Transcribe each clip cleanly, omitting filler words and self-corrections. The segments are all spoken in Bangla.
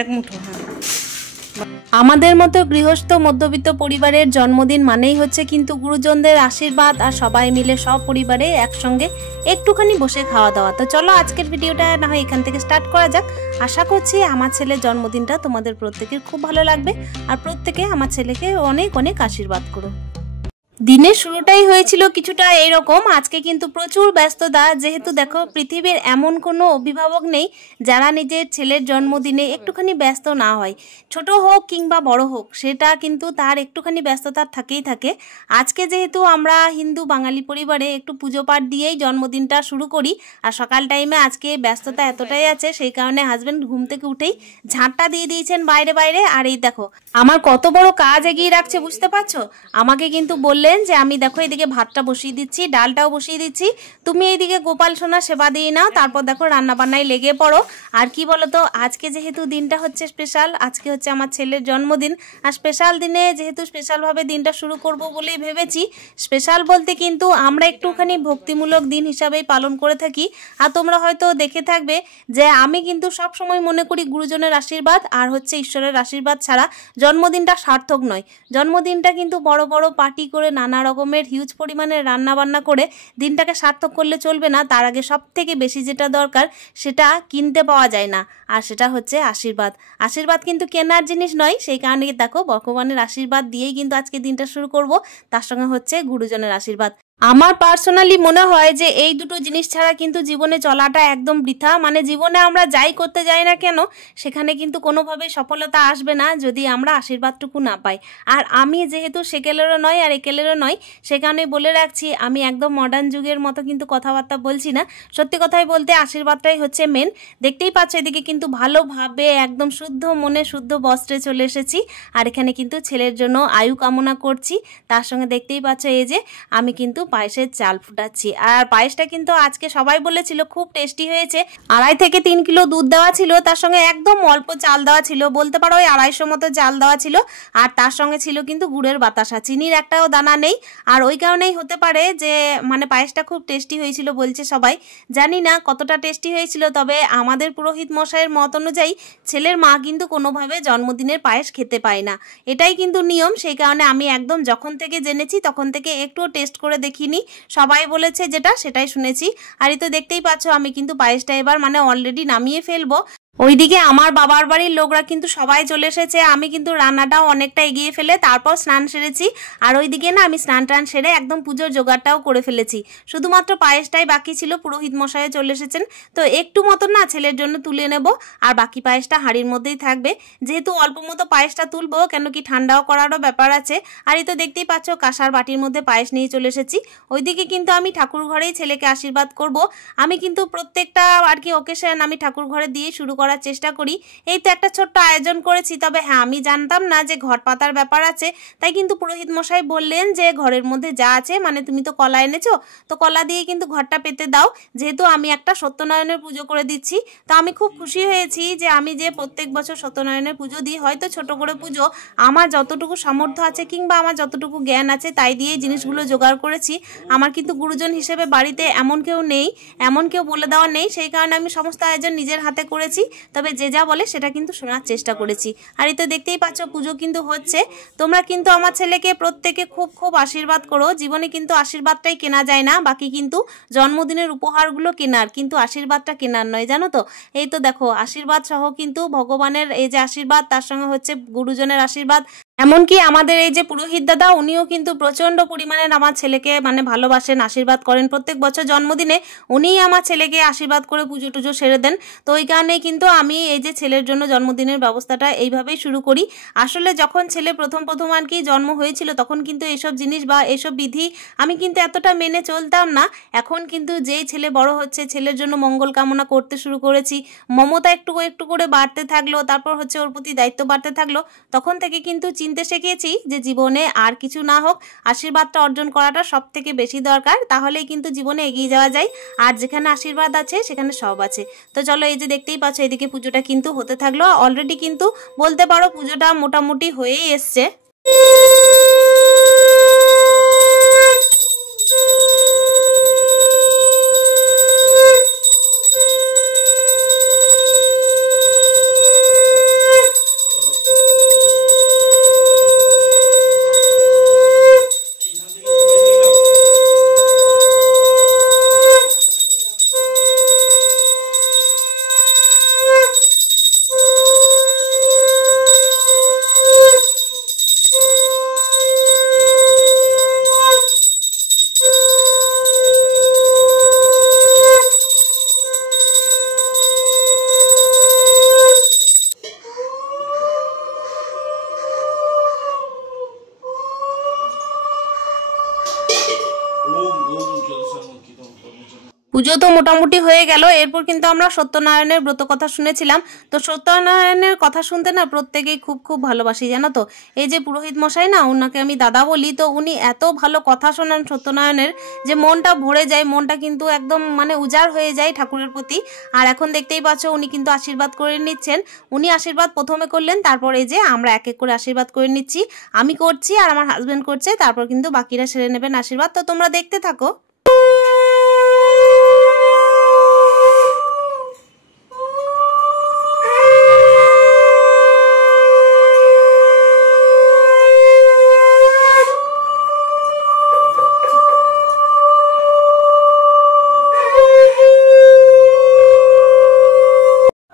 এক মুঠো। হ্যাঁ, আমাদের মতো গৃহস্থ মধ্যবিত্ত পরিবারের জন্মদিন মানেই হচ্ছে কিন্তু গুরুজনদের আশীর্বাদ আর সবাই মিলে সব পরিবারে একসঙ্গে একটুখানি বসে খাওয়া দাওয়া। তো চলো আজকের ভিডিওটা না হয় এখান থেকে স্টার্ট করা যাক। আশা করছি আমার ছেলের জন্মদিনটা তোমাদের প্রত্যেকের খুব ভালো লাগবে আর প্রত্যেকে আমার ছেলেকে অনেক অনেক আশীর্বাদ করো। দিনের শুরুটাই হয়েছিল কিছুটা এইরকম। আজকে কিন্তু প্রচুর ব্যস্ততা, যেহেতু দেখো পৃথিবীর এমন কোনো অভিভাবক নেই যারা নিজের ছেলের জন্মদিনে একটুখানি ব্যস্ত না হয়, ছোট হোক কিংবা বড় হোক, সেটা কিন্তু তার একটুখানি ব্যস্ততা থাকেই থাকে। আজকে যেহেতু আমরা হিন্দু বাঙালি পরিবারে একটু পুজো পাঠ দিয়েই জন্মদিনটা শুরু করি, আর সকাল টাইমে আজকে ব্যস্ততা এতটাই আছে সেই কারণে হাজব্যান্ড ঘুম থেকে উঠেই ঝাঁটটা দিয়ে দিয়েছেন বাইরে বাইরে। আর এই দেখো আমার কত বড় কাজ এগিয়ে রাখছে, বুঝতে পারছো? আমাকে কিন্তু বললেন যে আমি দেখো এদিকে ভাতটা বসিয়ে দিচ্ছি, ডালটাও বসিয়ে দিচ্ছি, তুমি এইদিকে গোপাল সোনা সেবা দিয়ে নাও, তারপর দেখো রান্না বান্নায় লেগে পড়ো। আর কি বলতো, আজকে যেহেতু দিনটা হচ্ছে স্পেশাল, আজকে হচ্ছে আমার ছেলের জন্মদিন, আর স্পেশাল দিনে যেহেতু স্পেশালভাবে দিনটা শুরু করব বলেই ভেবেছি। স্পেশাল বলতে কিন্তু আমরা একটুখানি ভক্তিমূলক দিন হিসাবেই পালন করে থাকি। আর তোমরা হয়তো দেখে থাকবে যে আমি কিন্তু সব সময় মনে করি গুরুজনের আশীর্বাদ আর হচ্ছে ঈশ্বরের আশীর্বাদ ছাড়া জন্মদিনটা সার্থক নয়। জন্মদিনটা কিন্তু বড় বড় পার্টি করে নানা রকমের হিউজ পরিমাণে রান্না বান্না করে দিনটাকে সার্থক করলে চলবে না। তার আগে সব থেকে বেশি যেটা দরকার সেটা কিনতে পাওয়া যায় না, আর সেটা হচ্ছে আশীর্বাদ। আশীর্বাদ কিন্তু কেনার জিনিস নয়, সেই কারণে দেখো ভগবানের আশীর্বাদ দিয়েই কিন্তু আজকে দিনটা শুরু করব, তার সঙ্গে হচ্ছে গুরুজনের আশীর্বাদ। আমার পার্সোনালি মনে হয় যে এই দুটো জিনিস ছাড়া কিন্তু জীবনে চলাটা একদম বৃথা। মানে জীবনে আমরা যাই করতে যাই না কেন সেখানে কিন্তু কোনোভাবেই সফলতা আসবে না যদি আমরা আশীর্বাদটুকু না পাই। আর আমি যেহেতু সেকেলেরও নয় আর একেলেরও নয়, সে কারণে বলে রাখছি আমি একদম মডার্ন যুগের মতো কিন্তু কথাবার্তা বলছি না। সত্যি কথাই বলতে আশীর্বাদটাই হচ্ছে মেন। দেখতেই পাচ্ছ এদিকে কিন্তু ভালোভাবে একদম শুদ্ধ মনে শুদ্ধ বস্ত্রে চলে এসেছি, আর এখানে কিন্তু ছেলের জন্য আয়ু কামনা করছি। তার সঙ্গে দেখতেই পাচ্ছ এই যে আমি কিন্তু পায়েসের চাল ফুটাচ্ছি। আর পায়েসটা কিন্তু আজকে সবাই বলেছিল খুব টেস্টি হয়েছে। 2.5 থেকে 3 কিলো দুধ দেওয়া ছিল, তার সঙ্গে একদম অল্প চাল দেওয়া ছিল, বলতে পারো ওই 250 মতো চাল দেওয়া ছিল। আর তার সঙ্গে ছিল কিন্তু গুড়ের বাতাসা, চিনির একটাও দানা নেই। আর ওই কারণেই হতে পারে যে মানে পায়েসটা খুব টেস্টি হয়েছিল বলছে সবাই। জানি না কতটা টেস্টি হয়েছিল, তবে আমাদের পুরোহিত মশাইয়ের মত অনুযায়ী ছেলের মা কিন্তু কোনোভাবে জন্মদিনের পায়েস খেতে পায় না, এটাই কিন্তু নিয়ম। সেই কারণে আমি একদম যখন থেকে জেনেছি তখন থেকে একটুও টেস্ট করে দেখিনি, সবাই বলেছে যেটা সেটাই শুনেছি। আর এই তো দেখতেই পাচ্ছ আমি কিন্তু পায়েসটা এবার মানে অলরেডি নামিয়ে ফেলবো। ওইদিকে আমার বাবার বাড়ির লোকরা কিন্তু সবাই চলে এসেছে, আমি কিন্তু রান্নাটাও অনেকটা এগিয়ে ফেলে তারপর স্নান সেরেছি। আর ওইদিকে না আমি স্নান টান সেরে একদম পুজোর জোগাড়টাও করে ফেলেছি, শুধুমাত্র পায়েসটাই বাকি ছিল। পুরোহিত মশাই চলে এসেছেন, তো একটু মতো না ছেলের জন্য তুলে নেব, আর বাকি পায়েসটা হাঁড়ির মধ্যেই থাকবে। যেহেতু অল্প মতো পায়েসটা তুলবো, কেন কি ঠান্ডাও করারও ব্যাপার আছে। আর এই তো দেখতেই পাচ্ছ কাঁসার বাটির মধ্যে পায়েস নিয়ে চলে এসেছি। ওইদিকে কিন্তু আমি ঠাকুর ঘরেই ছেলেকে আশীর্বাদ করব। আমি কিন্তু প্রত্যেকটা আর কি ওকেশন আমি ঠাকুর ঘরে দিয়ে শুরু করার চেষ্টা করি। এই তো একটা ছোট্ট আয়োজন করেছি, তবে হ্যাঁ আমি জানতাম না যে ঘট পাতার ব্যাপার আছে, তাই কিন্তু পুরোহিত মশাই বললেন যে ঘরের মধ্যে যা আছে, মানে তুমি তো কলা এনেছো, তো কলা দিয়ে কিন্তু ঘরটা পেতে দাও। যেহেতু আমি একটা সত্যনারায়ণের পুজো করে দিচ্ছি, তো আমি খুব খুশি হয়েছি যে আমি যে প্রত্যেক বছর সত্যনারায়ণের পুজো দিই, হয়তো ছোট করে পুজো, আমার যতটুকু সামর্থ্য আছে কিংবা আমার যতটুকু জ্ঞান আছে তাই দিয়ে জিনিসগুলো জোগাড় করেছি। আমার কিন্তু গুরুজন হিসেবে বাড়িতে এমন কেউ নেই, এমন কেউ বলে দেওয়া নেই, সেই কারণে আমি সমস্ত আয়োজন নিজের হাতে করেছি। তবে যে যা বলে সেটা কিন্তু শোনার চেষ্টা করেছি। আর এই তো দেখতেই পাচ্ছ পুজো কিন্তু হচ্ছে। তোমরা কিন্তু আমার ছেলেকে প্রত্যেকে খুব খুব আশীর্বাদ করো। জীবনে কিন্তু আশীর্বাদটাই কেনা যায় না, বাকি কিন্তু জন্মদিনের উপহারগুলো কেনার, কিন্তু আশীর্বাদটা কেনার নয়, জানো তো। এই তো দেখো আশীর্বাদ সহ কিন্তু ভগবানের এই যে আশীর্বাদ, তার সঙ্গে হচ্ছে গুরুজনের আশীর্বাদ, এমনকি আমাদের এই যে পুরোহিত দাদা উনিও কিন্তু প্রচণ্ড পরিমাণে আমার ছেলেকে মানে ভালোবাসেন, আশীর্বাদ করেন। প্রত্যেক বছর জন্মদিনে উনিই আমার ছেলেকে আশীর্বাদ করে পুজো টুজো সেরে দেন। তো ওই কারণেই কিন্তু আমি এই যে ছেলের জন্য জন্মদিনের ব্যবস্থাটা এইভাবেই শুরু করি। আসলে যখন ছেলে প্রথম আর কি জন্ম হয়েছিল তখন কিন্তু এইসব জিনিস বা এইসব বিধি আমি কিন্তু এতটা মেনে চলতাম না। এখন কিন্তু যেই ছেলে বড় হচ্ছে, ছেলের জন্য মঙ্গল কামনা করতে শুরু করেছি, মমতা একটু একটু করে বাড়তে থাকলো, তারপর হচ্ছে ওর প্রতি দায়িত্ব বাড়তে থাকলো, তখন থেকে কিন্তু চিনতে শিখেছি যে জীবনে আর কিছু না হোক আশীর্বাদটা অর্জন করাটা সব থেকে বেশি দরকার, তাহলেই কিন্তু জীবনে এগিয়ে যাওয়া যায়। আর যেখানে আশীর্বাদ আছে সেখানে সব আছে। তো চলো এই যে দেখতেই পাচ্ছ এদিকে পুজোটা কিন্তু হতে থাকলো। অলরেডি কিন্তু বলতে পারো পুজোটা মোটামুটি হয়েই এসছে। পুজো তো মোটামুটি হয়ে গেল। এরপর কিন্তু আমরা সত্যনারায়ণের ব্রত কথা শুনেছিলাম। তো সত্যনারায়ণের কথা শুনতে না প্রত্যেকেই খুব খুব ভালোবাসি, জানো তো। এই যে পুরোহিত মশাই না, ওনাকে আমি দাদা বলি, তো উনি এত ভালো কথা শোনান সত্যনারায়ণের যে মনটা ভরে যায়, মনটা কিন্তু একদম মানে উজাড় হয়ে যায় ঠাকুরের প্রতি। আর এখন দেখতেই পাচ্ছ উনি কিন্তু আশীর্বাদ করে নিচ্ছেন। উনি আশীর্বাদ প্রথমে করলেন, তারপর এই যে আমরা এক এক করে আশীর্বাদ করে নিচ্ছি। আমি করছি আর আমার হাজবেন্ড করছে, তারপর কিন্তু বাকিরা সেরে নেবেন আশীর্বাদ। তো তোমরা দেখতে থাকো।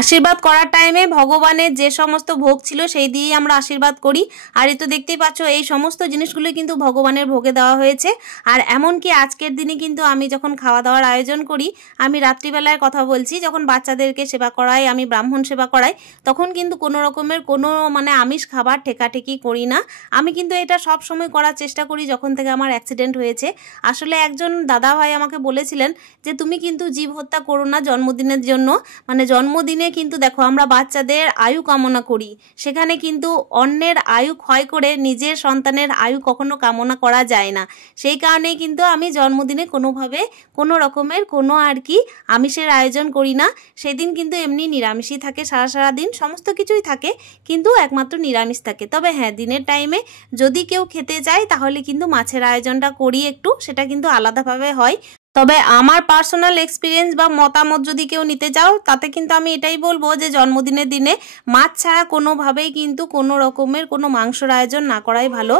আশীর্বাদ করার টাইমে ভগবানের যে সমস্ত ভোগ ছিল সেই দিয়েই আমরা আশীর্বাদ করি। আর এই তো দেখতেই পাচ্ছ এই সমস্ত জিনিসগুলো কিন্তু ভগবানের ভোগে দেওয়া হয়েছে। আর এমনকি আজকের দিনে কিন্তু আমি যখন খাওয়া দাওয়ার আয়োজন করি, আমি রাত্রিবেলায় কথা বলছি, যখন বাচ্চাদেরকে সেবা করাই, আমি ব্রাহ্মণ সেবা করাই, তখন কিন্তু কোনো রকমের কোনো মানে আমিষ খাবার ঠেকাঠেকি করি না। আমি কিন্তু এটা সব সময় করার চেষ্টা করি যখন থেকে আমার অ্যাক্সিডেন্ট হয়েছে। আসলে একজন দাদা ভাই আমাকে বলেছিলেন যে তুমি কিন্তু জীব হত্যা করো না জন্মদিনের জন্য, মানে জন্মদিনে কিন্তু দেখো আমরা বাচ্চাদের আয়ু কামনা করি, সেখানে কিন্তু অন্যের আয়ু ক্ষয় করে নিজের সন্তানের আয়ু কখনো কামনা করা যায় না। সেই কারণেই কিন্তু আমি জন্মদিনে কোনোভাবে কোনো রকমের কোনো আর কি আমিষের আয়োজন করি না। সেদিন কিন্তু এমনি নিরামিষই থাকে, সারা দিন সমস্ত কিছুই থাকে, কিন্তু একমাত্র নিরামিষ থাকে। তবে হ্যাঁ, দিনের টাইমে যদি কেউ খেতে চায় তাহলে কিন্তু মাছের আয়োজনটা করি একটু, সেটা কিন্তু আলাদাভাবে হয়। তবে আমার পার্সোনাল এক্সপিরিয়েন্স বা মতামত যদি কেউ নিতে চাও, তাতে কিন্তু আমি এটাই বলবো যে জন্মদিনের দিনে মাছ ছাড়া কোনোভাবেই কিন্তু কোনো রকমের কোনো মাংসর আয়োজন না করাই ভালো।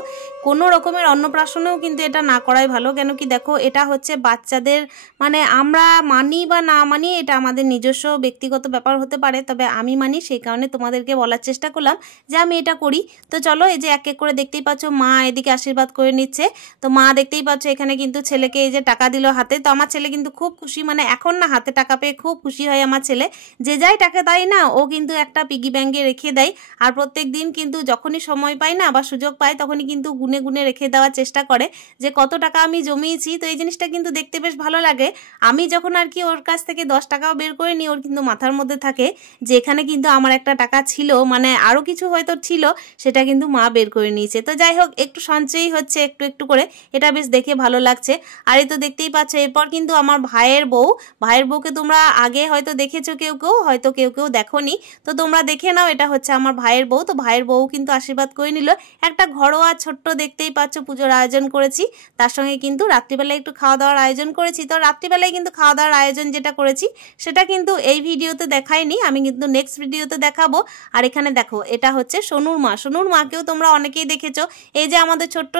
কোনো রকমের অন্নপ্রাশনেও কিন্তু এটা না করাই ভালো। কেন কি দেখো, এটা হচ্ছে বাচ্চাদের, মানে আমরা মানি বা না মানি এটা আমাদের নিজস্ব ব্যক্তিগত ব্যাপার হতে পারে, তবে আমি মানি, সেই কারণে তোমাদেরকে বলার চেষ্টা করলাম যে আমি এটা করি। তো চলো, এই যে এক এক করে দেখতেই পাচ্ছ মা এদিকে আশীর্বাদ করে নিচ্ছে। তো মা দেখতেই পাচ্ছ এখানে কিন্তু ছেলেকে এই যে টাকা দিল হাতে। তো আমার ছেলে কিন্তু খুব খুশি, মানে এখন না হাতে টাকা পেয়ে খুব খুশি হয় আমার ছেলে। যে যাই টাকা দেয় না, ও কিন্তু একটা পিগি ব্যাঙ্কে রেখে দেয়। আর প্রত্যেক দিন কিন্তু যখনই সময় পায় না বা সুযোগ পায়, তখনই কিন্তু গুনে গুনে রেখে দেওয়ার চেষ্টা করে যে কত টাকা আমি জমিয়েছি। তো এই জিনিসটা কিন্তু দেখতে বেশ ভালো লাগে। আমি যখন আর কি ওর কাছ থেকে 10 টাকাও বের করে নিই, ওর কিন্তু মাথার মধ্যে থাকে যে এখানে কিন্তু আমার একটা টাকা ছিল, মানে আরও কিছু হয়তো ছিল, সেটা কিন্তু মা বের করে নিয়েছে। তো যাই হোক, একটু সঞ্চয়ই হচ্ছে একটু একটু করে, এটা বেশ দেখে ভালো লাগছে। আর এই তো দেখতেই পাচ্ছ এরপর কিন্তু আমার ভাইয়ের বউকে তোমরা আগে হয়তো দেখেছো, কেউ কেউ হয়তো, কেউ কেউ দেখোনি। তো তোমরা দেখে নাও, এটা হচ্ছে আমার ভাইয়ের বউ। তো ভাইয়ের বউ কিন্তু আশীর্বাদ করে নিল। একটা ঘরোয়া ছোট্ট দেখতেই পাচ্ছ পুজোর আয়োজন করেছি, তার সঙ্গে কিন্তু রাত্রিবেলায় একটু খাওয়া দাওয়ার আয়োজন করেছি। তো রাত্রিবেলায় কিন্তু খাওয়া দাওয়ার আয়োজন যেটা করেছি সেটা কিন্তু এই ভিডিওতে দেখাইনি, আমি কিন্তু নেক্সট ভিডিওতে দেখাবো। আর এখানে দেখো, এটা হচ্ছে সোনুর মা। সোনুর মাকেও তোমরা অনেকেই দেখেছো। এই যে আমাদের ছোট্ট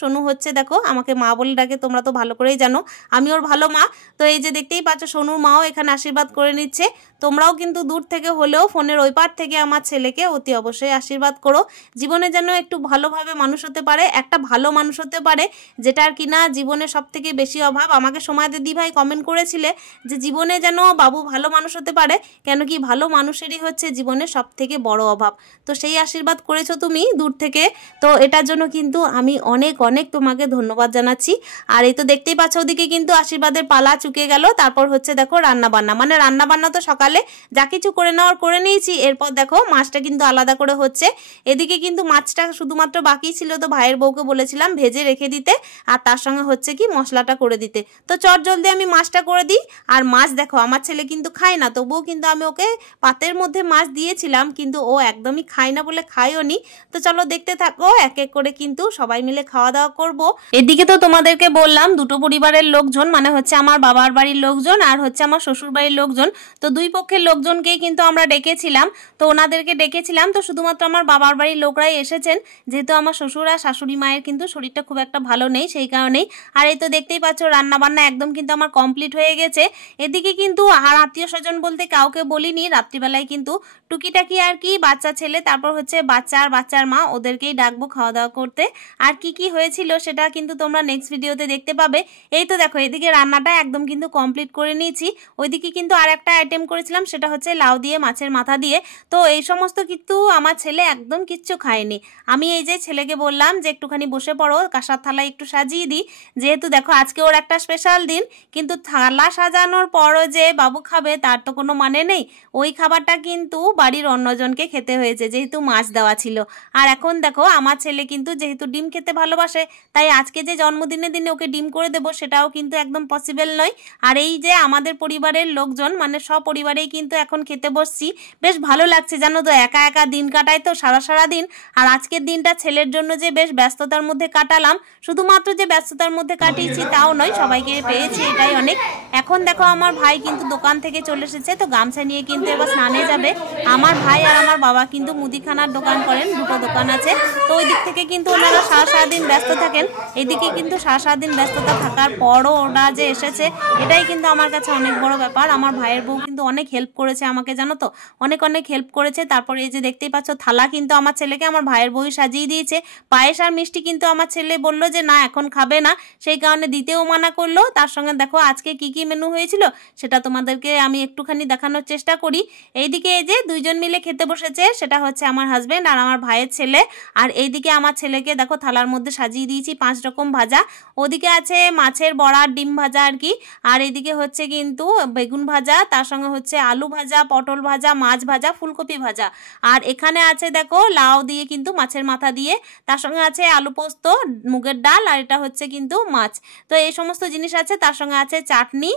সোনু হচ্ছে, দেখো আমাকে মা বলে ডাকে, তোমরা তো ভালো করেই জানো আমি ওর ভালো মা। তো এই যে দেখতেই পাচ্ছ সোনুর মাও এখানে আশীর্বাদ করে নিচ্ছে। তোমরাও কিন্তু দূর থেকে হলেও ফোনের ওই পার থেকে আমার ছেলেকে অতি অবশ্যই আশীর্বাদ করো, জীবনে যেন একটু ভালোভাবে মানুষ হতে পারে, একটা ভালো মানুষ হতে পারে, যেটার কিনা জীবনে সব থেকে বেশি অভাব। আমাকে সময় দিদি ভাই কমেন্ট করেছিলে যে জীবনে যেন বাবু ভালো মানুষ হতে পারে, কেন কি ভালো মানুষেরই হচ্ছে জীবনে সব থেকে বড় অভাব। তো সেই আশীর্বাদ করেছো তুমি দূর থেকে, তো এটার জন্য কিন্তু আমি অনেক অনেক তোমাকে ধন্যবাদ জানাচ্ছি। আর এই তো দেখতেই পাচ্ছ ওদিকে কিন্তু আশীর্বাদের পালা চুকে গেল। তারপর হচ্ছে দেখো রান্নাবান্না, মানে রান্নাবান্না তো সকালে যা কিছু করে নেওয়ার করে নিয়েছি। এরপর দেখো মাছটা কিন্তু আলাদা করে হচ্ছে। এদিকে কিন্তু মাছটা শুধুমাত্র বাকি ছিল, তো ভাইয়ের বউকে বলেছিলাম ভেজে রেখে দিতে, আর তার সঙ্গে হচ্ছে কি মশলাটা করে দিতে। তো চট জলদি আমি মাছটা করে দিই। আর মাছ দেখো আমার ছেলে কিন্তু খায় না, তবুও কিন্তু আমি ওকে পাতের মধ্যে মাছ দিয়েছিলাম, কিন্তু ও একদমই খায় না বলে খায়ও নি। তো চলো দেখতে থাকো, এক এক করে কিন্তু সবাই মিলে খাওয়া দাওয়া করবো। এদিকে তো তোমাদেরকে বললাম দুটো পরিবারের লোকজন, মানে হচ্ছে আমার বাবার বাড়ির লোকজন আর হচ্ছে আমার শ্বশুর বাড়ির লোকজন। তো দুই পক্ষের লোকজনকেই কিন্তু আমরা ডেকেছিলাম। তো ওনাদেরকে ডেকেছিলাম, তো শুধুমাত্র আমার বাবার বাড়ির লোকরাই এসেছেন, যেহেতু আমার শ্বশুর আর শাশুড়ি মায়ের কিন্তু শরীরটা খুব একটা ভালো নেই, সেই কারণেই। আর এই তো দেখতেই পাচ্ছ রান্না বান্না একদম কিন্তু আমার কমপ্লিট হয়ে গেছে। এদিকে কিন্তু আর আত্মীয় স্বজন বলতে কাউকে বলিনি, রাত্রিবেলায় কিন্তু টুকিটাকি আর কি বাচ্চা ছেলে, তারপর হচ্ছে বাচ্চা আর বাচ্চার মা, ওদেরকেই ডাকবো খাওয়া দাওয়া করতে। আর কি কি হয়েছিল সেটা কিন্তু তোমরা নেক্সট ভিডিওতে দেখতে পাবে। এই তো দেখো এদিকে ওইদিকে রান্নাটা একদম কিন্তু কমপ্লিট করে নিয়েছি। ওইদিকে কিন্তু আর একটা আইটেম করেছিলাম, সেটা হচ্ছে লাউ দিয়ে মাছের মাথা দিয়ে। তো এই সমস্ত কিন্তু আমার ছেলে একদম কিচ্ছু খায়নি। আমি এই যে ছেলেকে বললাম যে একটুখানি বসে পড়ো, কাঁসার থালায় একটু সাজিয়ে দিই, যেহেতু দেখো আজকে ওর একটা স্পেশাল দিন। কিন্তু থালা সাজানোর পরও যে বাবু খাবে তার তো কোনো মানে নেই। ওই খাবারটা কিন্তু বাড়ির অন্যজনকে খেতে হয়েছে, যেহেতু মাছ দেওয়া ছিল। আর এখন দেখো আমার ছেলে কিন্তু যেহেতু ডিম খেতে ভালোবাসে, তাই আজকে যে জন্মদিনের দিনে ওকে ডিম করে দেবো সেটাও কিন্তু একদম পসিবল নয়। আর এই যে আমাদের পরিবারের লোকজন মানে সপরিবারেই কিন্তু এখন খেতে বসছি। বেশ ভালো লাগছে জানো তো, একা একা দিন কাটাই তো সারা দিন। আর আজকের দিনটা ছেলের জন্য যে বেশ ব্যস্ততার মধ্যে কাটালাম, শুধুমাত্র যে ব্যস্ততার মধ্যে কাটিয়েছি তাও নয়, সবাইকে পেয়েছি এটাই অনেক। এখন দেখো আমার ভাই কিন্তু দোকান থেকে চলে এসেছে, তো গামছা নিয়ে কিন্তু এবার স্নানে যাবে। আমার ভাই আর আমার বাবা কিন্তু মুদিখানার দোকান করেন, দুটো দোকান আছে। তো ওই দিক থেকে কিন্তু ওনারা সারাদিন ব্যস্ত থাকেন। এদিকে কিন্তু সারাদিন ব্যস্ততা থাকার পরও ওরা যে এসেছে, এটাই কিন্তু আমার কাছে অনেক বড় ব্যাপার। আমার ভাইয়ের বউ কিন্তু অনেক হেল্প করেছে আমাকে, জানো তো, অনেক হেল্প করেছে। তারপরে এই যে দেখতেই পাচ্ছ থালা কিন্তু আমার ছেলেকে আমার ভাইয়ের বউ সাজিয়ে দিয়েছে। পায়েস আর মিষ্টি কিন্তু আমার ছেলে বললো যে না এখন খাবে না, সেই কারণে দিতেও মানা করলো। তার সঙ্গে দেখো আজকে কি কি মেনু হয়েছিল সেটা তোমাদেরকে আমি একটুখানি দেখানোর চেষ্টা করি। এইদিকে এই যে দুইজন মিলে খেতে বসেছে, সেটা হচ্ছে আমার হাজবেন্ড আর আমার ভাইয়ের ছেলে। আর এইদিকে আমার ছেলেকে দেখো থালার মধ্যে সাজিয়ে দিয়েছি 5 রকম ভাজা। ওদিকে আছে মাছের বড়া, ডিম ভাজা আর কি। আর এদিকে হচ্ছে কিন্তু বেগুন ভাজা, তার সঙ্গে হচ্ছে আলু ভাজা, পটল ভাজা, মাছ ভাজা, ফুলকপি ভাজা। আর এখানে আছে দেখো লাউ দিয়ে কিন্তু মাছের মাথা দিয়ে, তার সঙ্গে আছে আলু পোস্ত, মুগের ডাল, আর এটা হচ্ছে কিন্তু মাছ। তো এই সমস্ত জিনিস আছে, তার সঙ্গে আছে চাটনি,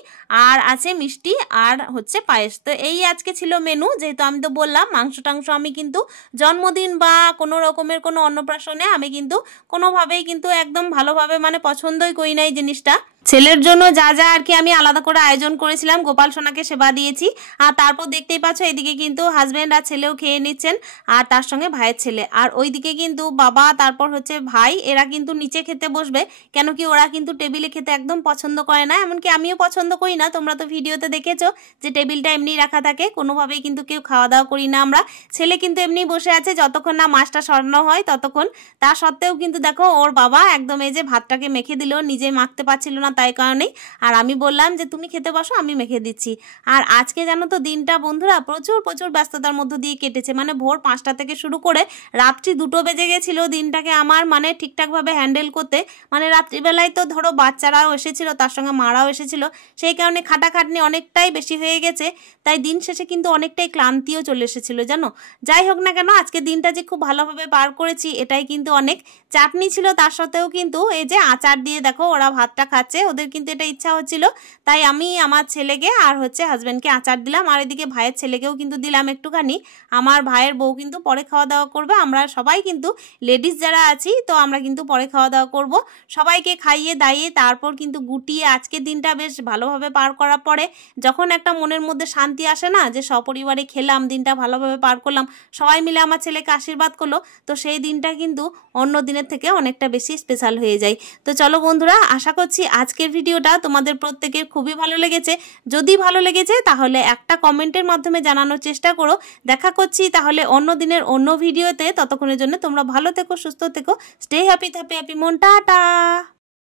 আর আছে মিষ্টি, আর হচ্ছে পায়েস। তো এই আজকে ছিল মেনু। যেহেতু আমি তো বললাম মাংস টাংস আমি কিন্তু জন্মদিন বা কোনো রকমের কোনো অন্নপ্রাশনে আমি কিন্তু কোনোভাবেই কিন্তু একদম ভালোভাবে মানে পছন্দই করি না এই জিনিসটা। ছেলের জন্য যা যা আর কি আমি আলাদা করে আয়োজন করেছিলাম, গোপাল সোনাকে সেবা দিয়েছি। আর তারপর দেখতেই পাচ্ছ এদিকে কিন্তু হাজব্যান্ড আর ছেলেও খেয়ে নিচ্ছেন, আর তার সঙ্গে ভাইয়ের ছেলে। আর ওইদিকে কিন্তু বাবা, তারপর হচ্ছে ভাই, এরা কিন্তু নিচে খেতে বসবে। কেন কি ওরা কিন্তু টেবিলে খেতে একদম পছন্দ করে না, এমনকি আমিও পছন্দ করি না। তোমরা তো ভিডিওতে দেখেছো যে টেবিলটা এমনি রাখা থাকে, কোনোভাবেই কিন্তু কেউ খাওয়া দাওয়া করি না আমরা। ছেলে কিন্তু এমনি বসে আছে যতক্ষণ না মাছটা সরানো হয় ততক্ষণ। তা সত্ত্বেও কিন্তু দেখো ওর বাবা একদম এই যে ভাতটাকে মেখে দিল, নিজে মাখতে পারছিল না তাই কারণেই। আর আমি বললাম যে তুমি খেতে বসো, আমি মেখে দিচ্ছি। আর আজকে জানো তো দিনটা বন্ধুরা প্রচুর ব্যস্ততার মধ্য দিয়ে কেটেছে। মানে ভোর 5টা থেকে শুরু করে রাত্রি 2টো বেজে গেছিল দিনটাকে আমার মানে ঠিকঠাকভাবে হ্যান্ডেল করতে। মানে রাত্রিবেলায় তো ধরো বাচ্চারাও এসেছিল, তার সঙ্গে মারাও এসেছিল, সেই কারণে খাটাখাটনি অনেকটাই বেশি হয়ে গেছে। তাই দিন শেষে কিন্তু অনেকটাই ক্লান্তিও চলে এসেছিল জানো। যাই হোক না কেন আজকে দিনটা যে খুব ভালোভাবে পার করেছি এটাই কিন্তু অনেক। চাটনি ছিল, তার সাথেও কিন্তু এই যে আচার দিয়ে দেখো ওরা ভাতটা খাচ্ছে, ওদের কিন্তু এটা ইচ্ছা হচ্ছিল। তাই আমি আমার ছেলেকে আর হচ্ছে হাজব্যান্ডকে আচার দিলাম, আর এদিকে ভাইয়ের ছেলেকেও কিন্তু দিলাম একটুখানি। আমার ভাইয়ের বউ কিন্তু পরে খাওয়া দাওয়া করবে, আমরা সবাই কিন্তু লেডিস যারা আছি তো আমরা কিন্তু পরে খাওয়া দাওয়া করব। সবাইকে খাইয়ে দাইয়ে তারপর কিন্তু গুটিয়ে আজকের দিনটা বেশ ভালোভাবে পার করার পরে যখন একটা মনের মধ্যে শান্তি আসে না যে সপরিবারে খেলাম, দিনটা ভালোভাবে পার করলাম, সবাই মিলে আমার ছেলেকে আশীর্বাদ করলো, তো সেই দিনটা কিন্তু অন্য দিনের থেকে অনেকটা বেশি স্পেশাল হয়ে যায়। তো চলো বন্ধুরা, আশা করছি আজকের ভিডিওটা তোমাদের প্রত্যেকের খুবই ভালো লেগেছে। যদি ভালো লেগেছে তাহলে একটা কমেন্টের মাধ্যমে জানানোর চেষ্টা করো। দেখা করছি তাহলে অন্য দিনের অন্য ভিডিওতে। ততক্ষণের জন্য তোমরা ভালো থেকো, সুস্থ থেকো, স্টে হ্যাপি মন, টাটা।